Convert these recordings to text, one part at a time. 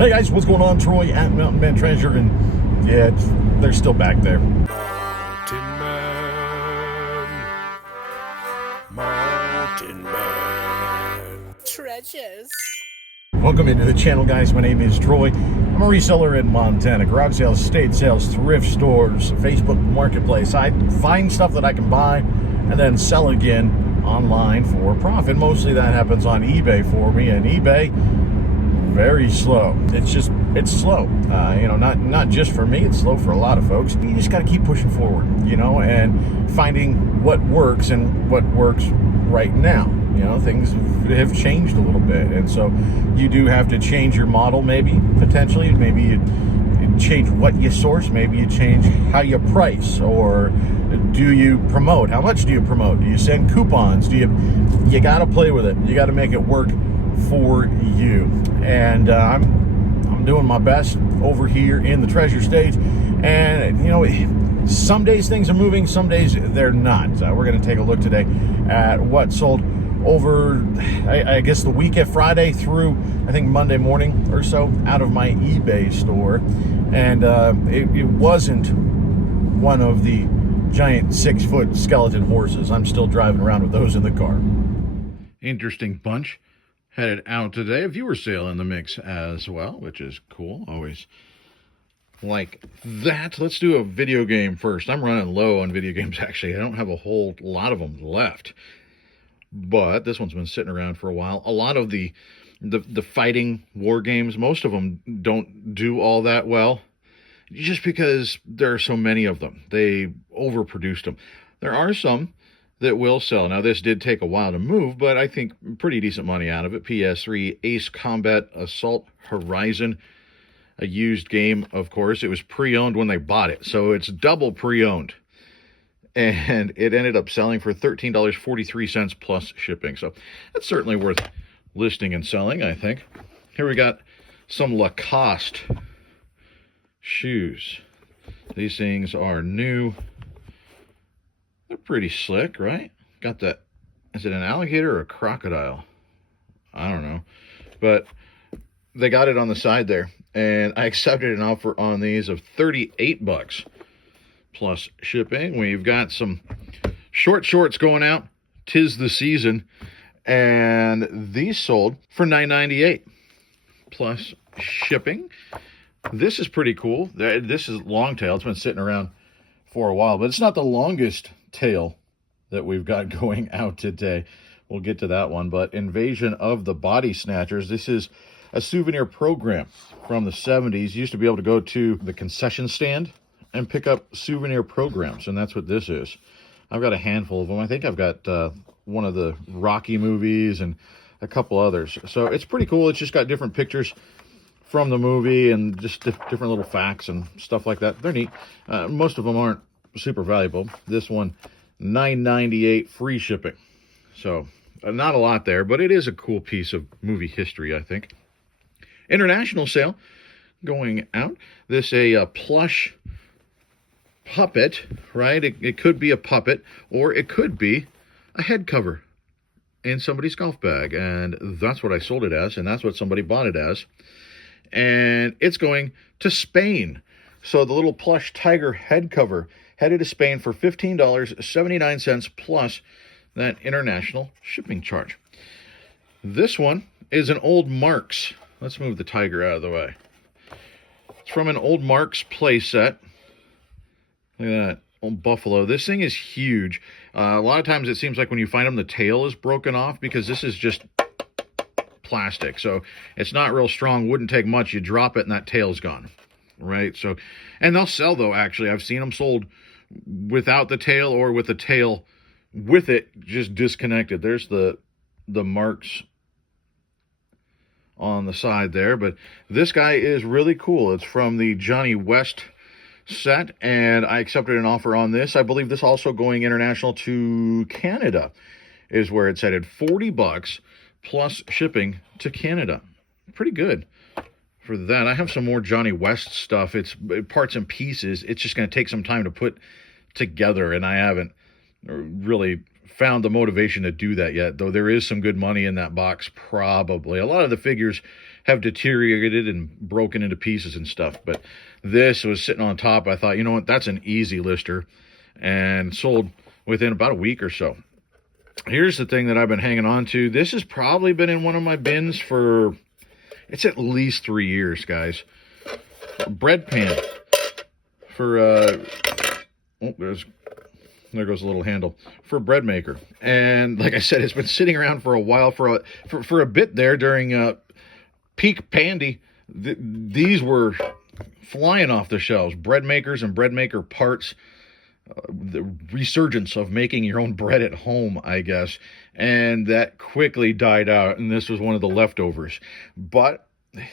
Hey guys, what's going on? Troy at Mountain Man Treasure, and yeah, they're still back there. Mountain Man Treasures. Welcome into the channel, guys. My name is Troy. I'm a reseller in Montana. Garage sales, estate sales, thrift stores, Facebook marketplace. I find stuff that I can buy and then sell again online for profit. Mostly that happens on eBay for me, and eBay, very slow. It's slow. Not just for me, it's slow for a lot of folks. You just got to keep pushing forward, and finding what works and what works right now. Things have changed a little bit, and so you do have to change your model, potentially. Maybe you change what you source, maybe you change how you price, or do you promote? How much do you promote? Do you send coupons? You got to play with it. You got to make it work for you. And I'm doing my best over here in the treasure stage, and some days things are moving, some days they're not. We're going to take a look today at what sold over, I guess, the week at Friday through, I think, Monday morning or so out of my eBay store. And it wasn't one of the giant 6-foot skeleton horses. I'm still driving around with those in the car. Interesting bunch headed out today. A viewer sale in the mix as well, which is cool. Always like that. Let's do a video game first. I'm running low on video games, actually. I don't have a whole lot of them left, but this one's been sitting around for a while. A lot of the fighting war games, most of them don't do all that well, just because there are so many of them. They overproduced them. There are some that will sell. Now, this did take a while to move, but I think pretty decent money out of it. PS3, Ace Combat Assault Horizon, a used game, of course. It was pre-owned when they bought it, so it's double pre-owned. And it ended up selling for $13.43 plus shipping. So that's certainly worth listing and selling, I think. Here we got some Lacoste shoes. These things are new. They're pretty slick, right? Got that. Is it an alligator or a crocodile? I don't know. But they got it on the side there, and I accepted an offer on these of $38 plus shipping. We've got some short shorts going out. 'Tis the season, and these sold for $9.98 plus shipping. This is pretty cool. This is long tail. It's been sitting around for a while, but it's not the longest tail that we've got going out today. We'll get to that one. But Invasion of the Body Snatchers. This is a souvenir program from the 70s. You used to be able to go to the concession stand and pick up souvenir programs, and that's what this is. I've got a handful of them. I think I've got one of the Rocky movies and a couple others. So it's pretty cool. It's just got different pictures from the movie and just different little facts and stuff like that. They're neat. Most of them aren't super valuable. This one, $9.98 free shipping. So not a lot there, but it is a cool piece of movie history, I think. International sale going out. This a plush puppet, right? It could be a puppet, or it could be a head cover in somebody's golf bag, and that's what I sold it as, and that's what somebody bought it as. And it's going to Spain. So the little plush tiger head cover headed to Spain for $15.79 plus that international shipping charge. This one is an old Marks. Let's move the tiger out of the way. It's from an old Marks play set. Look at that old buffalo. This thing is huge. A lot of times it seems like when you find them, the tail is broken off, because this is just plastic. So it's not real strong. Wouldn't take much. You drop it and that tail's gone. Right? So, and they'll sell, though, actually. I've seen them sold without the tail or with the tail with it just disconnected. There's the marks on the side there. But this guy is really cool. It's from the Johnny West set, and I accepted an offer on this. I believe this also going international to Canada is where it's headed. $40 plus shipping to Canada. Pretty good for that. I have some more Johnny West stuff. It's parts and pieces. It's just going to take some time to put together, and I haven't really found the motivation to do that yet, though there is some good money in that box, probably. A lot of the figures have deteriorated and broken into pieces and stuff. But this was sitting on top. I thought, you know what, that's an easy lister, and sold within about a week or so. Here's the thing that I've been hanging on to. This has probably been in one of my bins for, it's at least 3 years, guys. Bread pan for, there goes a little handle for a bread maker. And like I said, it's been sitting around for a while, for a bit there during peak pandy. These were flying off the shelves. Bread makers and bread maker parts. The resurgence of making your own bread at home, I guess. And that quickly died out, and this was one of the leftovers. But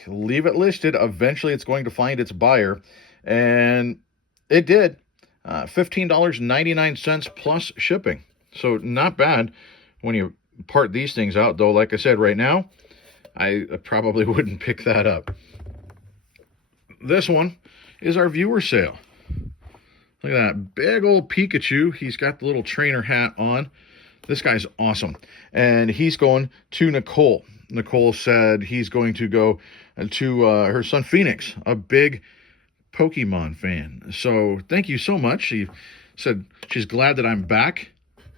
leave it listed. Eventually it's going to find its buyer, and it did. $15.99 plus shipping. So not bad when you part these things out, though. Like I said, right now, I probably wouldn't pick that up. This one is our viewer sale. Look at that big old Pikachu. He's got the little trainer hat on. This guy's awesome. And he's going to Nicole. Nicole said he's going to go to her son Phoenix, a big Pokemon fan. So thank you so much. She said she's glad that I'm back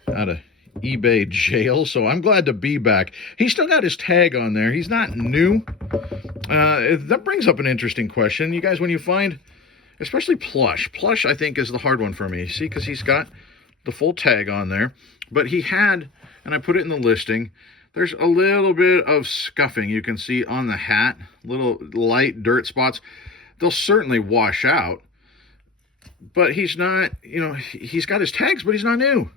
out of eBay jail. So I'm glad to be back. He's still got his tag on there. He's not new. That brings up an interesting question. You guys, when you find, especially plush, I think is the hard one for me. See, because he's got the full tag on there. But he had, and I put it in the listing, there's a little bit of scuffing you can see on the hat, little light dirt spots. They'll certainly wash out, but he's not, he's got his tags, but he's not new,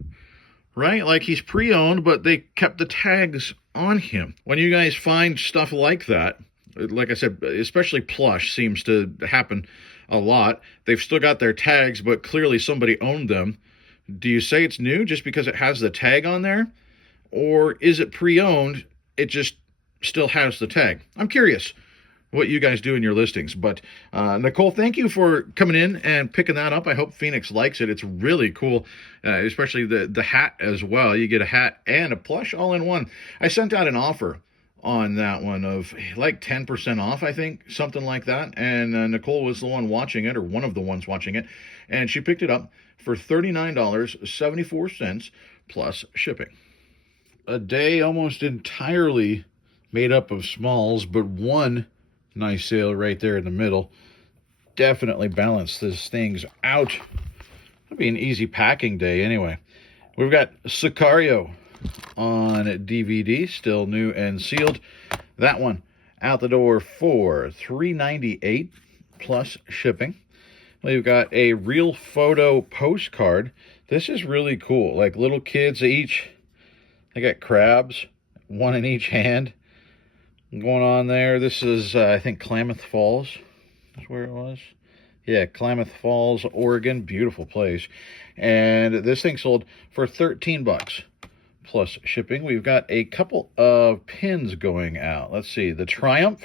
right? Like, he's pre-owned, but they kept the tags on him. When you guys find stuff like that, like I said, especially plush seems to happen a lot. They've still got their tags, but clearly somebody owned them. Do you say it's new just because it has the tag on there? Or is it pre-owned, it just still has the tag? I'm curious what you guys do in your listings. But Nicole, thank you for coming in and picking that up. I hope Phoenix likes it. It's really cool, especially the hat as well. You get a hat and a plush all in one. I sent out an offer on that one of like 10% off, I think, something like that. And Nicole was the one watching it, or one of the ones watching it, and she picked it up for $39.74 plus shipping. A day almost entirely made up of smalls, but one nice sale right there in the middle definitely balanced these things out. It'll be an easy packing day anyway. We've got Sicario on DVD, still new and sealed. That one out the door for $3.98 plus shipping. We've got a real photo postcard. This is really cool. Like, little kids, they got crabs, one in each hand going on there. This is, I think, Klamath Falls. That's where it was. Yeah, Klamath Falls, Oregon. Beautiful place. And this thing sold for $13 plus shipping. We've got a couple of pins going out. Let's see. The Triumph.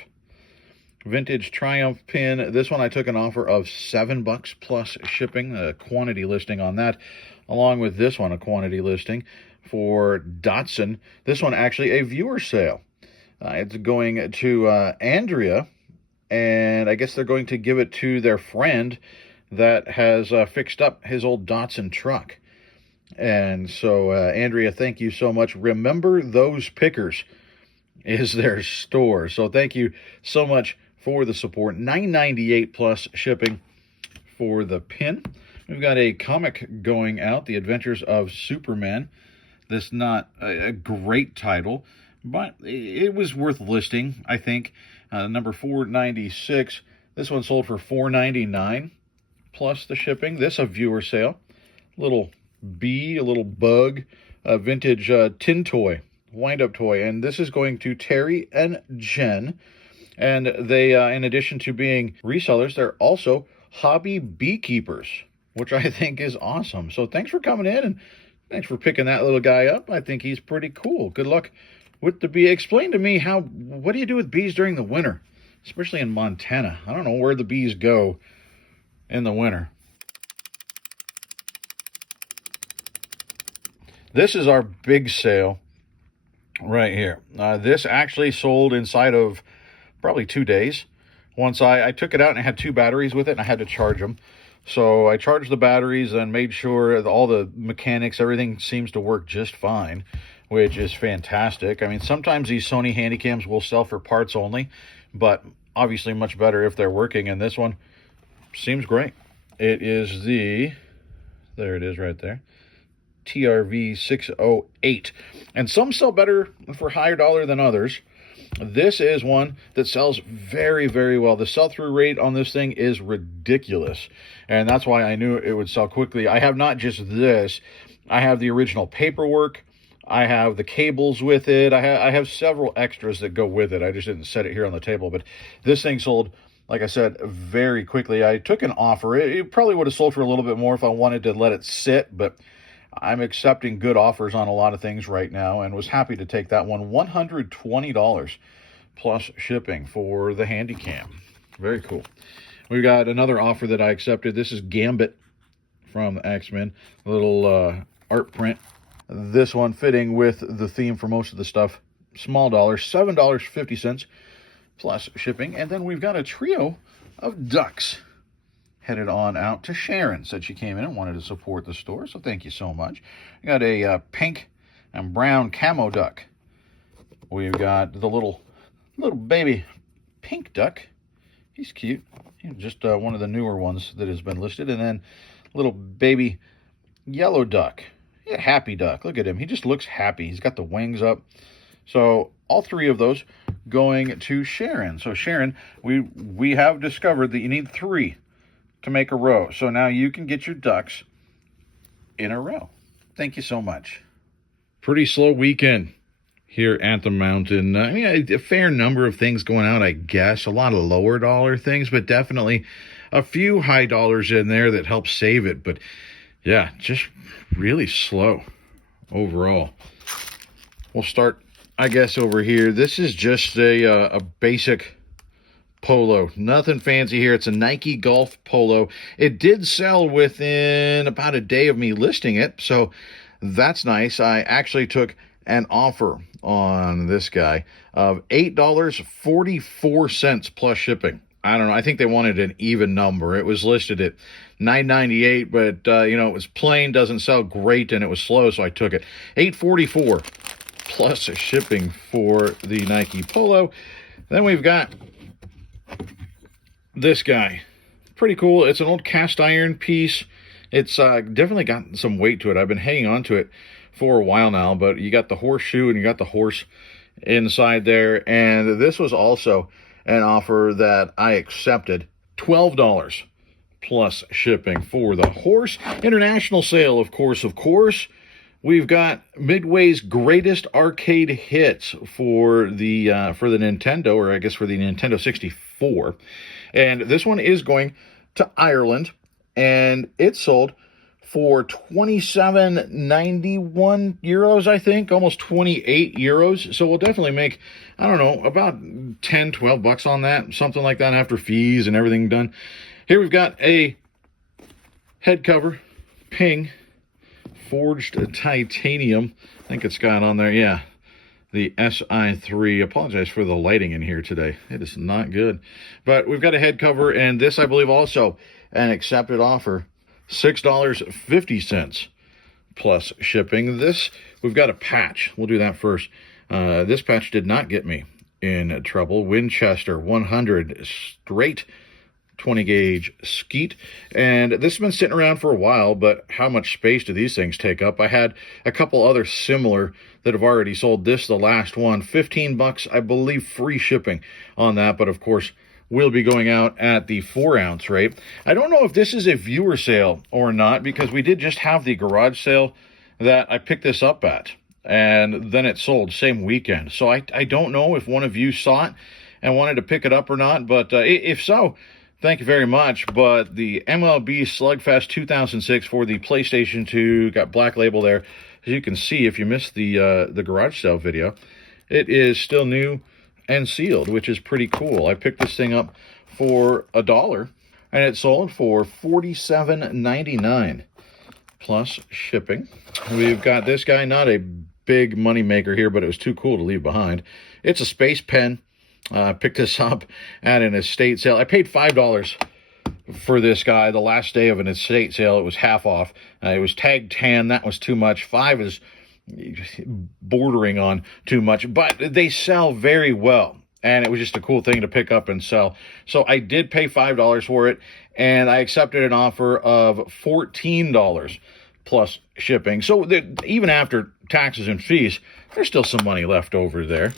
Vintage Triumph pin. This one I took an offer of $7 plus shipping. A quantity listing on that. Along with this one, a quantity listing for Datsun. This one actually a viewer sale. It's going to Andrea, and I guess they're going to give it to their friend that has fixed up his old Datsun truck. And so, Andrea, thank you so much. Remember Those Pickers is their store. So thank you so much for the support. $9.98 plus shipping for the pin. We've got a comic going out, The Adventures of Superman. This not a great title, but it was worth listing, I think. Number 496. This one sold for $4.99 plus the shipping. This a viewer sale. Little bee, a little bug, a vintage tin toy, wind-up toy. And this is going to Terry and Jen. And they, in addition to being resellers, they're also hobby beekeepers, which I think is awesome. So thanks for coming in, and thanks for picking that little guy up. I think he's pretty cool. Good luck with the bee. Explain to me what do you do with bees during the winter, especially in Montana? I don't know where the bees go in the winter. This is our big sale right here. This actually sold inside of probably 2 days. Once I took it out and I had 2 batteries with it, and I had to charge them. So I charged the batteries and made sure that all the mechanics, everything seems to work just fine, which is fantastic. I mean, sometimes these Sony Handycams will sell for parts only, but obviously much better if they're working, and this one seems great. It is there it is right there, TRV 608. And some sell better for higher dollar than others. This is one that sells very, very well. The sell-through rate on this thing is ridiculous, and that's why I knew it would sell quickly. I have not just this. I have the original paperwork. I have the cables with it. I have several extras that go with it. I just didn't set it here on the table, but this thing sold, like I said, very quickly. I took an offer. It probably would have sold for a little bit more if I wanted to let it sit, but I'm accepting good offers on a lot of things right now and was happy to take that one. $120 plus shipping for the Handycam. Very cool. We've got another offer that I accepted. This is Gambit from X-Men. A little art print. This one fitting with the theme for most of the stuff. Small dollars, $7.50 plus shipping. And then we've got a trio of ducks headed on out to Sharon. Said she came in and wanted to support the store, so thank you so much. We got a pink and brown camo duck. We've got the little baby pink duck. He's cute. He's just one of the newer ones that has been listed. And then little baby yellow duck. Yeah, happy duck. Look at him. He just looks happy. He's got the wings up. So all 3 of those going to Sharon. So Sharon, we have discovered that you need 3 to make a row. So now you can get your ducks in a row. Thank you so much. Pretty slow weekend here at the mountain. A fair number of things going out, I guess. A lot of lower dollar things, but definitely a few high dollars in there that help save it. But yeah, just really slow overall. We'll start, I guess, over here. This is just a basic polo. Nothing fancy here. It's a Nike Golf polo. It did sell within about a day of me listing it, so that's nice. I actually took an offer on this guy of $8.44 plus shipping. I don't know. I think they wanted an even number. It was listed at $9.98, but it was plain, doesn't sell great, and it was slow, so I took it. $8.44 plus shipping for the Nike polo. Then we've got this guy. Pretty cool. It's an old cast iron piece. It's definitely got some weight to it. I've been hanging on to it for a while now, but you got the horseshoe and you got the horse inside there. And this was also an offer that I accepted. $12 plus shipping for the horse. International sale, of course. We've got Midway's greatest arcade hits for the Nintendo, or I guess for the Nintendo 64. And this one is going to Ireland, and it sold for 27.91 euros, I think, almost 28 euros. So we'll definitely make, I don't know, about 10, 12 bucks on that, something like that after fees and everything done. Here we've got a head cover, Ping, forged titanium. I think it's got on there, yeah, the SI3. Apologize for the lighting in here today. It is not good. But we've got a head cover, and this, I believe, also an accepted offer. $6.50 plus shipping. This, we've got a patch. We'll do that first. This patch did not get me in trouble. Winchester 100 straight 20 gauge skeet, and this has been sitting around for a while, but how much space do these things take up? I had a couple other similar that have already sold. This, the last one, 15 bucks, I believe, free shipping on that, but of course will be going out at the 4-ounce rate. I don't know if this is a viewer sale or not, because we did just have the garage sale that I picked this up at, and then it sold same weekend. So I don't know if one of you saw it and wanted to pick it up or not, but if so, thank you very much. But the MLB Slugfest 2006 for the PlayStation 2, got Black Label there. As you can see, if you missed the garage sale video, it is still new and sealed, which is pretty cool. I picked this thing up for $1, and it sold for $47.99 plus shipping. We've got this guy, not a big money maker here, but it was too cool to leave behind. It's a space pen. Picked this up at an estate sale. I paid $5 for this guy the last day of an estate sale. It was half off. It was tagged 10. That was too much. 5 is bordering on too much, but they sell very well. And it was just a cool thing to pick up and sell. So I did pay $5 for it, and I accepted an offer of $14 plus shipping. So even after taxes and fees, there's still some money left over there.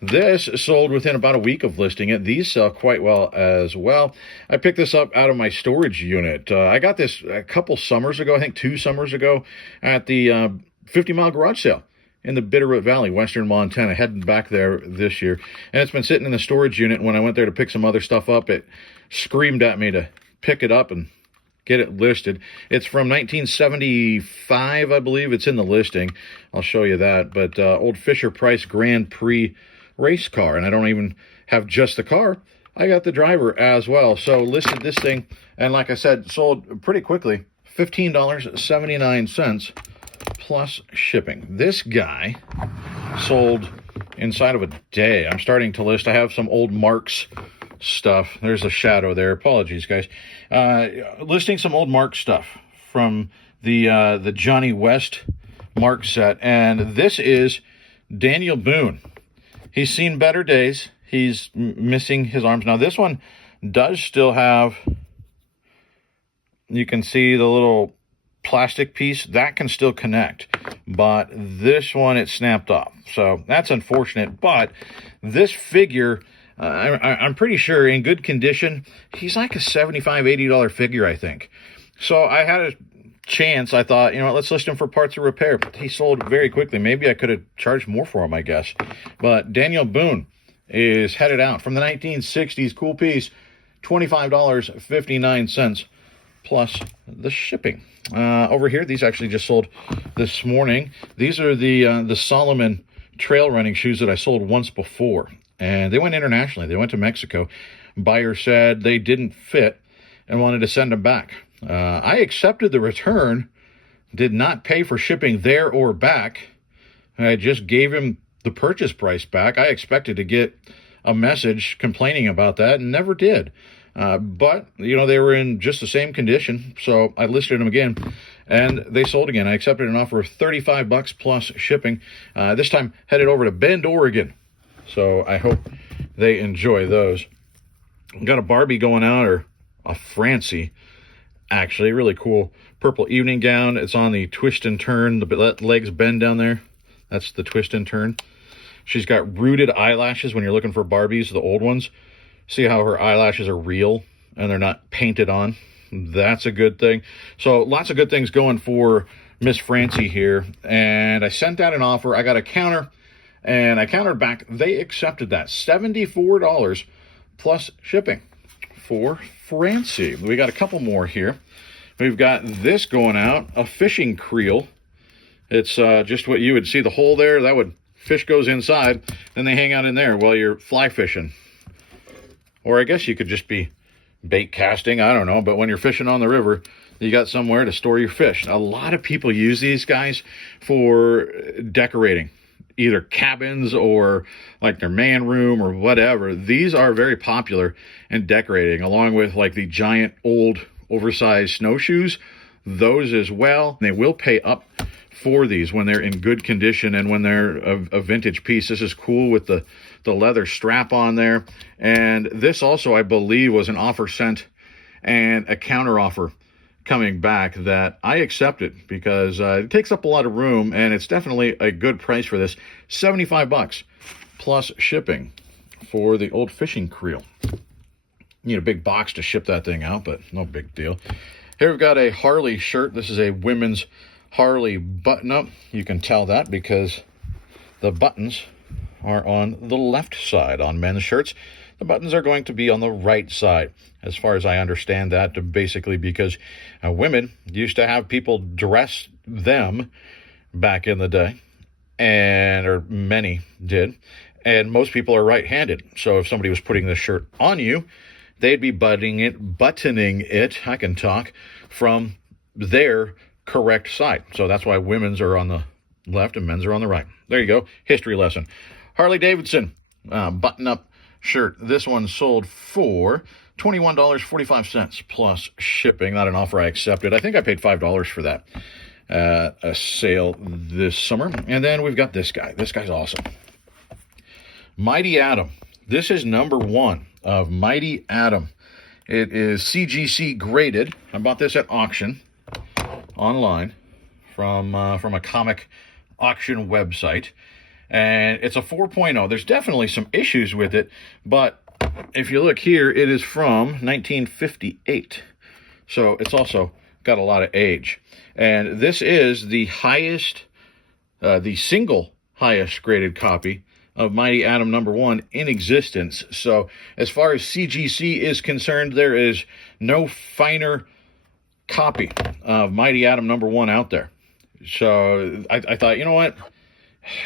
This sold within about a week of listing it. These sell quite well as well. I picked this up out of my storage unit. I got this a couple summers ago, I think 2 summers ago, at the 50 Mile Garage Sale in the Bitterroot Valley, western Montana. Heading back there this year. And it's been sitting in the storage unit. When I went there to pick some other stuff up, it screamed at me to pick it up and get it listed. It's from 1975, I believe. It's in the listing. I'll show you that. But old Fisher-Price Grand Prix race car. And I don't even have just the car. I got the driver as well. So listed this thing. And like I said, sold pretty quickly. $15.79. plus shipping. This guy sold inside of a day. I'm starting to list. I have some old Marks stuff. There's a shadow there. Apologies, guys. Listing some old Marks stuff from the Johnny West Marks set. And this is Daniel Boone. He's seen better days. He's missing his arms. Now, this one does still have, you can see the little plastic piece that can still connect, but this one it snapped off, so that's unfortunate. But this figure, I'm pretty sure in good condition. He's like a $75-$80 figure, I think. So I had a chance. I thought, you know, let's list him for parts or repair. He sold very quickly. Maybe I could have charged more for him, I guess. But Daniel Boone is headed out from the 1960s. Cool piece, $25.59 plus the shipping. Over here, these actually just sold this morning. These are the Solomon trail running shoes that I sold once before, and they went internationally. They went to Mexico. Buyer said they didn't fit and wanted to send them back. I accepted the return, did not pay for shipping there or back. I just gave him the purchase price back. I expected to get a message complaining about that, and never did. But, you know, they were in just the same condition, so I listed them again, and they sold again. I accepted an offer of $35 plus shipping. This time headed over to Bend, Oregon, so I hope they enjoy those. Got a Barbie going out, or a Francie, actually. Really cool purple evening gown. It's on the twist and turn. The legs bend down there. That's the twist and turn. She's got rooted eyelashes when you're looking for Barbies, the old ones. See how her eyelashes are real and they're not painted on? That's a good thing. So lots of good things going for Miss Francie here. And I sent out an offer. I got a counter, and I countered back. They accepted that. $74 plus shipping for Francie. We got a couple more here. We've got this going out, a fishing creel. It's just what you would see, the hole there. That would, fish goes inside, then they hang out in there while you're fly fishing. Or I guess you could just be bait casting, I don't know. But when you're fishing on the river, you got somewhere to store your fish. A lot of people use these guys for decorating, either cabins or like their man room or whatever. These are very popular in decorating, along with like the giant old oversized snowshoes. Those as well. They will pay up for these when they're in good condition and when they're a vintage piece. This is cool with the leather strap on there. And this also, I believe, was an offer sent and a counter offer coming back that I accepted because it takes up a lot of room, and it's definitely a good price for this. $75 plus shipping for the old fishing creel. Need a big box to ship that thing out, but no big deal. Here we've got a Harley shirt. This is a women's Harley button-up. You can tell that because the buttons are on the left side on men's shirts. The buttons are going to be on the right side, as far as I understand that, basically because women used to have people dress them back in the day, or many did, and most people are right-handed. So if somebody was putting this shirt on you, they'd be buttoning it, I can talk, from their correct side. So that's why women's are on the left and men's are on the right. There you go. History lesson. Harley Davidson button-up shirt. This one sold for $21.45 plus shipping. Not an offer I accepted. I think I paid $5 for that at a sale this summer. And then we've got this guy. This guy's awesome. Mighty Atom. This is number 1 of Mighty Atom. It is CGC graded. I bought this at auction online from a comic auction website. And it's a 4.0. There's definitely some issues with it, but if you look here, it is from 1958. So it's also got a lot of age. And this is the highest, the single highest graded copy of Mighty Atom number 1 in existence. So as far as CGC is concerned, there is no finer copy of Mighty Atom number 1 out there. So I thought, you know what?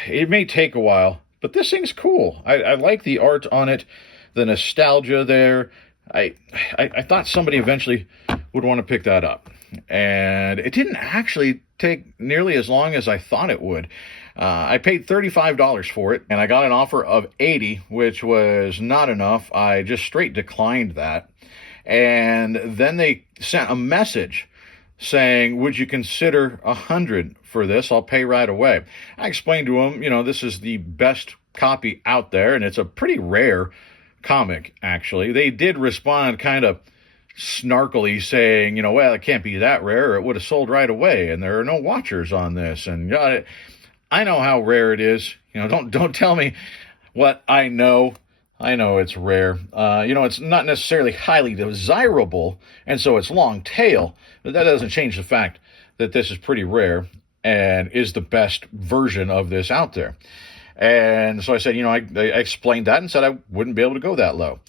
It may take a while, but this thing's cool. I like the art on it, the nostalgia there. I thought somebody eventually would want to pick that up. And it didn't actually take nearly as long as I thought it would. I paid $35 for it, and I got an offer of $80, which was not enough. I just straight declined that. And then they sent a message saying, would you consider $100 for this? I'll pay right away. I explained to them, this is the best copy out there, and it's a pretty rare comic, actually. They did respond kind of snarkily saying, well, it can't be that rare. It would have sold right away, and there are no watchers on this. And I know how rare it is. Don't tell me what I know. I know it's rare. It's not necessarily highly desirable, and so it's long tail, but that doesn't change the fact that this is pretty rare and is the best version of this out there. And so I said, I explained that and said I wouldn't be able to go that low.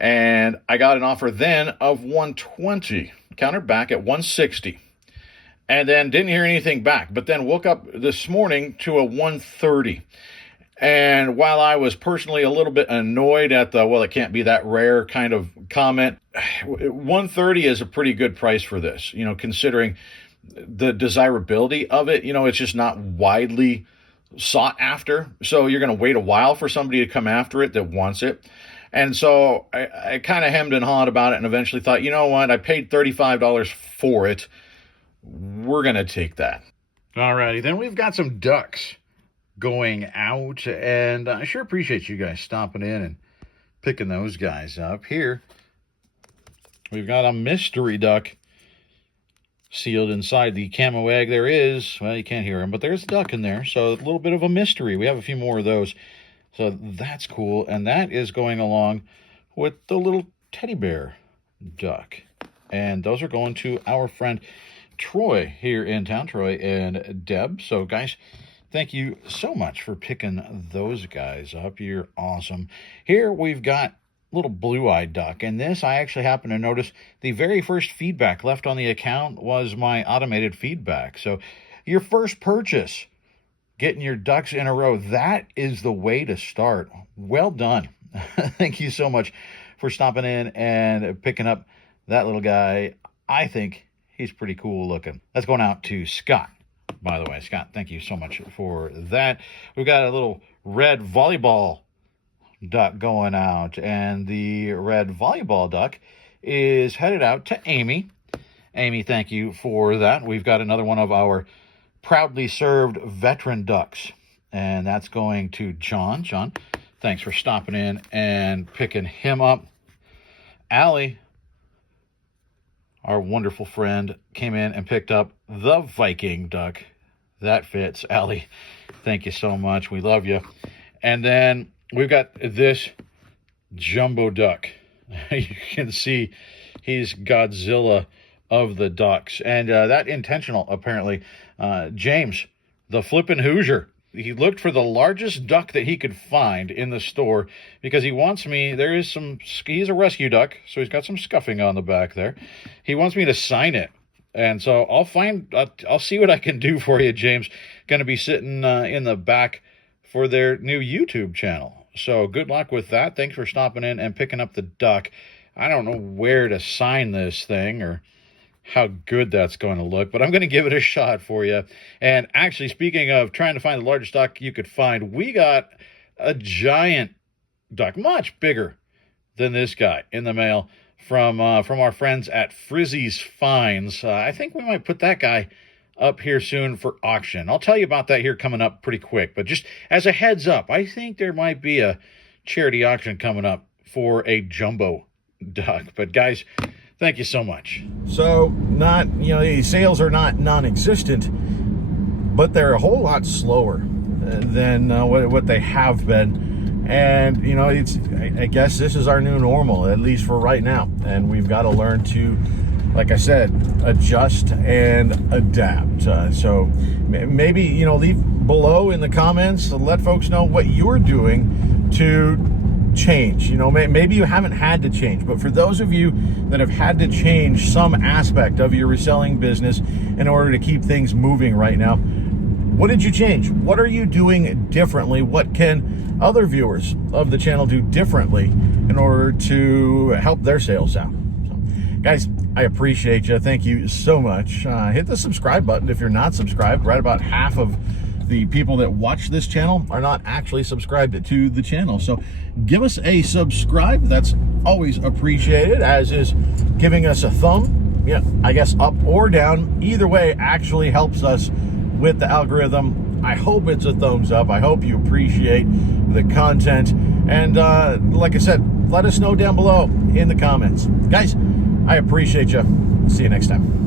And I got an offer then of $120, countered back at $160. And then didn't hear anything back, but then woke up this morning to a $130. And while I was personally a little bit annoyed at the, well, it can't be that rare kind of comment, $130 is a pretty good price for this, considering the desirability of it. It's just not widely sought after. So you're going to wait a while for somebody to come after it that wants it. And so I kind of hemmed and hawed about it and eventually thought, you know what? I paid $35 for it. We're going to take that. All righty. Then we've got some ducks going out, and I sure appreciate you guys stopping in and picking those guys up. Here we've got a mystery duck sealed inside the camo egg. There is, well, you can't hear him, but there's a duck in there, so a little bit of a mystery. We have a few more of those, so that's cool. And that is going along with the little teddy bear duck, and those are going to our friend Troy here in town, Troy and Deb. So guys, thank you so much for picking those guys up. You're awesome. Here we've got little blue-eyed duck, and this I actually happen to notice the very first feedback left on the account was my automated feedback. So your first purchase, getting your ducks in a row, that is the way to start. Well done. Thank you so much for stopping in and picking up that little guy. I think he's pretty cool looking. That's going out to Scott. By the way, Scott, thank you so much for that. We've got a little red volleyball duck going out, and the red volleyball duck is headed out to Amy. Amy, thank you for that. We've got another one of our proudly served veteran ducks, and that's going to John. John, thanks for stopping in and picking him up. Allie, our wonderful friend, came in and picked up the Viking duck. That fits, Allie. Thank you so much. We love you. And then we've got this jumbo duck. You can see he's Godzilla of the ducks. And that intentional, apparently. James, the flippin' Hoosier. He looked for the largest duck that he could find in the store because he wants me, he's a rescue duck, so he's got some scuffing on the back there. He wants me to sign it. And so I'll see what I can do for you, James. Going to be sitting in the back for their new YouTube channel. So good luck with that. Thanks for stopping in and picking up the duck. I don't know where to sign this thing or how good that's going to look, but I'm going to give it a shot for you. And actually, speaking of trying to find the largest duck you could find, we got a giant duck, much bigger than this guy, in the mail from our friends at Frizzy's Finds. I think we might put that guy up here soon for auction. I'll tell you about that here coming up pretty quick, but just as a heads up, I think there might be a charity auction coming up for a jumbo duck. But guys, thank you so much. So, not, these sales are not non-existent, but they're a whole lot slower than what they have been. And, I guess this is our new normal, at least for right now. And we've got to learn to, like I said, adjust and adapt. So maybe, leave below in the comments to let folks know what you're doing to change. Maybe you haven't had to change, but for those of you that have had to change some aspect of your reselling business in order to keep things moving right now, what did you change? What are you doing differently? What can other viewers of the channel do differently in order to help their sales out? So, guys, I appreciate you. Thank you so much. Hit the subscribe button if you're not subscribed. Right about half of the people that watch this channel are not actually subscribed to the channel. So give us a subscribe. That's always appreciated, as is giving us a thumb, I guess up or down. Either way actually helps us with the algorithm. I hope it's a thumbs up. I hope you appreciate the content. And like I said, let us know down below in the comments. Guys, I appreciate you. See you next time.